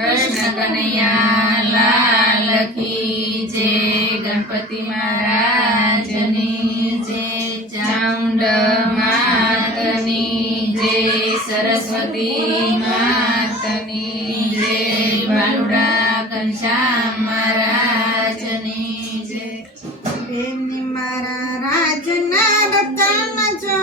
કૃષ્ણ કનૈયા લાલ કી જય, ગણપતિ મહારાજની જય, ચામુંડ માતની જય, સરસ્વતી માતની જય, બાલુડા ઘનશ્યામ મહારાજની જય. બેની મારા રાજના રતન જો,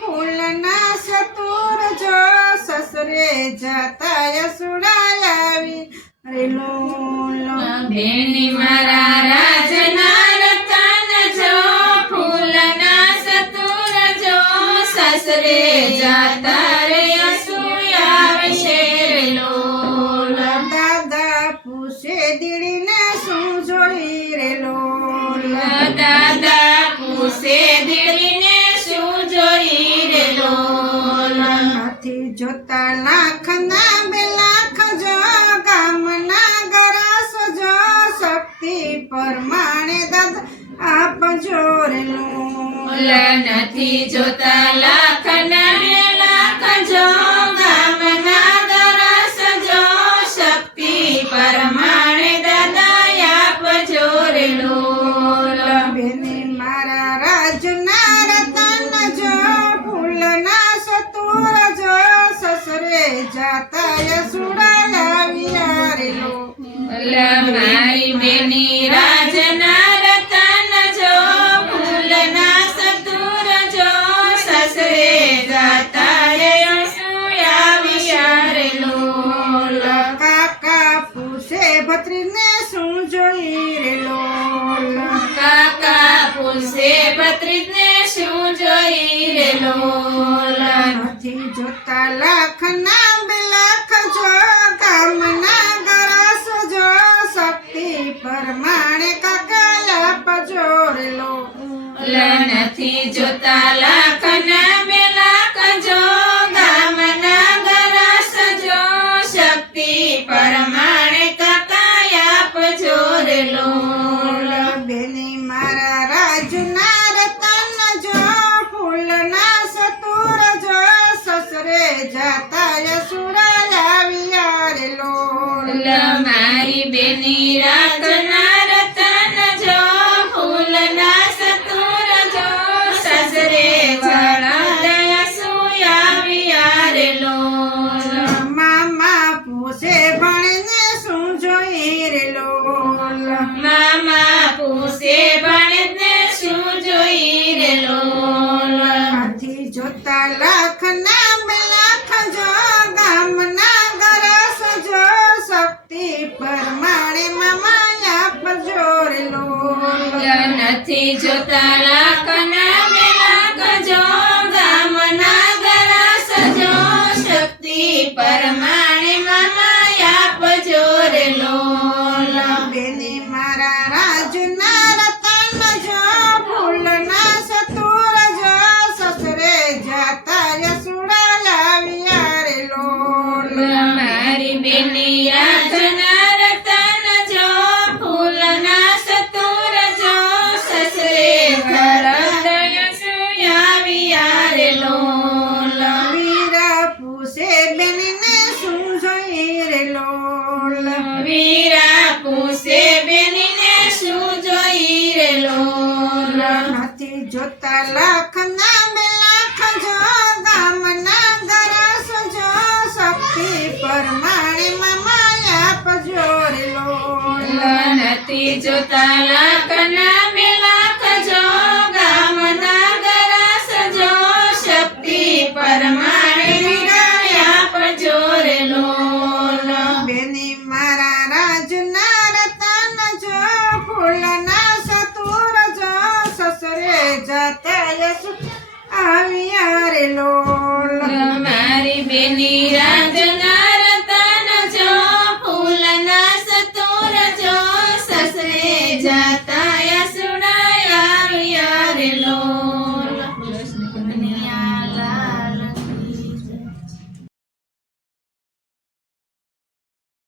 ફૂલના સતુર જો, સસરે જતા યસુડા આવી રે લોલો. બેની મારા રાજના રતન જો, ફૂલના સતુર જો, સસરે જાતા રે યસુડા આવશે રે લોલ. દાદા પૂછે દીડીને શું જોઈ રે લોલ. દાદા પૂછે દીડીને શું જોઈ રે લોલ. નથી જોતા લાખના બે લાખ જો, ગામના ગરસ જો, શક્તિ પરમાણે દાદા આપજો રે લોલ. નથી જોતા લાખના બે લાખ જો, ગામના ગરસ જો, શક્તિ પરમાણે દાદા આપજો રે લોલ. બેની મારા રાજના રતન જો, ફૂલના સતુર જો, સસરે જાતા યસુડા લાવ્યા રે લોલ. મારી બેની રાજના રતન જો, ફૂલના સતુર જો, સસરે જાતા રે યસુડા આવ્યા રે લોલ. કાકા પૂછે ભત્રીને શું જોઈ રે લોલ. કાકા પૂછે ભત્રીજને શું જોઈ રે લોલ. નથી જોતા લાખના બે લાખ જો, ગામના ગરસ જો, શક્તિ પરમાણે કાકા આપજો રે લોલ. નથી જોતા લાખના બે લાખ જો, ગામના ગરસ જો, શક્તિ પરમાણે કાકા આપજો રે લોલ. બેની મારા રાજના રતન જો, ફૂલના સતુર જો, સસરે જાતા યસુડા લાવ્યા રે લોલ. મારી બેની રાજના રતન જો, ફૂલના સતુર જો, સસરે જાતા યસુડા આવ્યા રે લોલ. મામા પૂછે ભણીને શું જોઈ રે લોલ. મામા પૂછે ભણને શું જોઈ રે લોલ. નથી જોતા લાખના બે લાખ જો, ગામના ગરસ જો, શક્તિ પરમાણે મામા આપજો રે લોલ. નથી જોતા લાખના બે લાખ જો, ગામના ગરસ જો, શક્તિ પરમાણે મામા આપજો રે લોલ. બેની મારા રાજના રતન જો, ફૂલના સતુર જો, સસરે જાતા યસુડા લાવ્યા રે લોલ. મારી બેની રાજના રતન જો, ફૂલના સતુર જો, સસરે જાતા યસુડા આવ્યા રે લોલ. વીરા પૂછે બેનીને શું જોઈ રે લોલ. વીરા પૂછે બેનીને શું જોઈ રે લોલ. નથી જોતા લાખના બે લાખ જો, ગામના ગરસ જો, શક્તિ પરમાણે મામા આપજો રે લોલ. નથી જોતા લાખના બે લાખ જો, ગામના ગરસ જો, શક્તિ પરમાણે વીરા આપજો રે લોલ. બેની મારા રાજના રતન જો, ફૂલના સતુર જો, સસરે જાતા યસુ આવ્યા રે લોલ. મારી બેની રાજના રતન જો, ફૂલના સતુર જો, સસરે જાતા